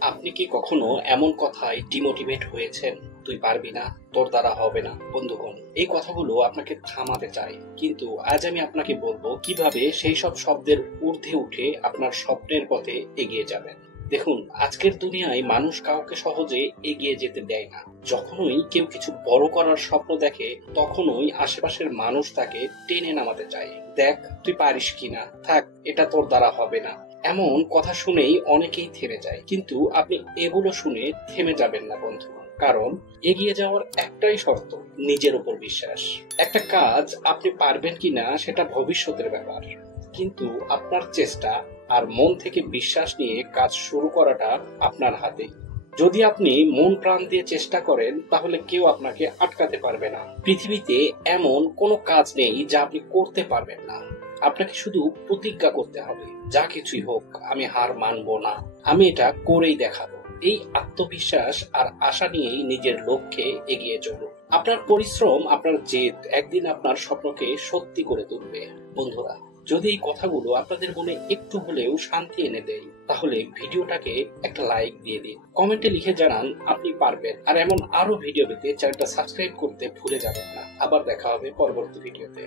আপনি কি কখনো এমন কথায় ডিমোটিভেট হয়েছেন? তুই পারবি না, তোর দ্বারা হবে না? বন্ধুগণ, এই কথাগুলো আপনাকে থামাতে চায়, কিন্তু আজ আমি আপনাকে বলবো কিভাবে সেই সব শব্দের ঊর্ধ্বে উঠে আপনার স্বপ্নের পথে এগিয়ে যাবেন। দেখুন, আজকের দুনিয়ায় মানুষ কাউকে সহজে এগিয়ে যেতে দেয় না। যখনই কেউ কিছু বড় করার স্বপ্ন দেখে, তখনই আশেপাশের মানুষ তাকে টেনে নামাতে চায়। দেখ, তুই পারিস কিনা, থাক, এটা তোর দ্বারা হবে না। এমন কথা শুনেই অনেকেই থেমে যায়, কিন্তু আপনি এগুলো শুনে থেমে যাবেন না বন্ধু। কারণ এগিয়ে যাওয়ার একটাই শর্ত, নিজের উপর বিশ্বাস। একটা কাজ আপনি পারবেন কিনা সেটা ভবিষ্যতের ব্যাপার, কিন্তু আপনার চেষ্টা আর মন থেকে বিশ্বাস নিয়ে কাজ শুরু করাটা আপনার হাতে। যদি আপনি মন প্রাণ দিয়ে চেষ্টা করেন, তাহলে কেউ আপনাকে আটকাতে পারবে না। পৃথিবীতে এমন কোনো কাজ নেই যা আপনি করতে পারবেন না। আপনাকে শুধু প্রতিজ্ঞা করতে হবে, যা কিছুই হোক আমি হার মানবো না, আমি এটা করেই দেখাবো। এই আত্মবিশ্বাস আর আশা নিয়েই নিজের লক্ষ্যে এগিয়ে চলুন। আপনার পরিশ্রম, আপনার জেদ একদিন আপনার স্বপ্নকে সত্যি করে তুলবে। বন্ধুরা, যদি এই কথাগুলো আপনাদের মনে একটু হলেও শান্তি এনে দেয়, তাহলে ভিডিওটাকে একটা লাইক দিয়ে দিন, কমেন্টে লিখে জানান আপনি পারবেন। আর এমন আরো ভিডিও পেতে চ্যানেলটা সাবস্ক্রাইব করতে ভুলে যাবেন না। আবার দেখা হবে পরবর্তী ভিডিওতে।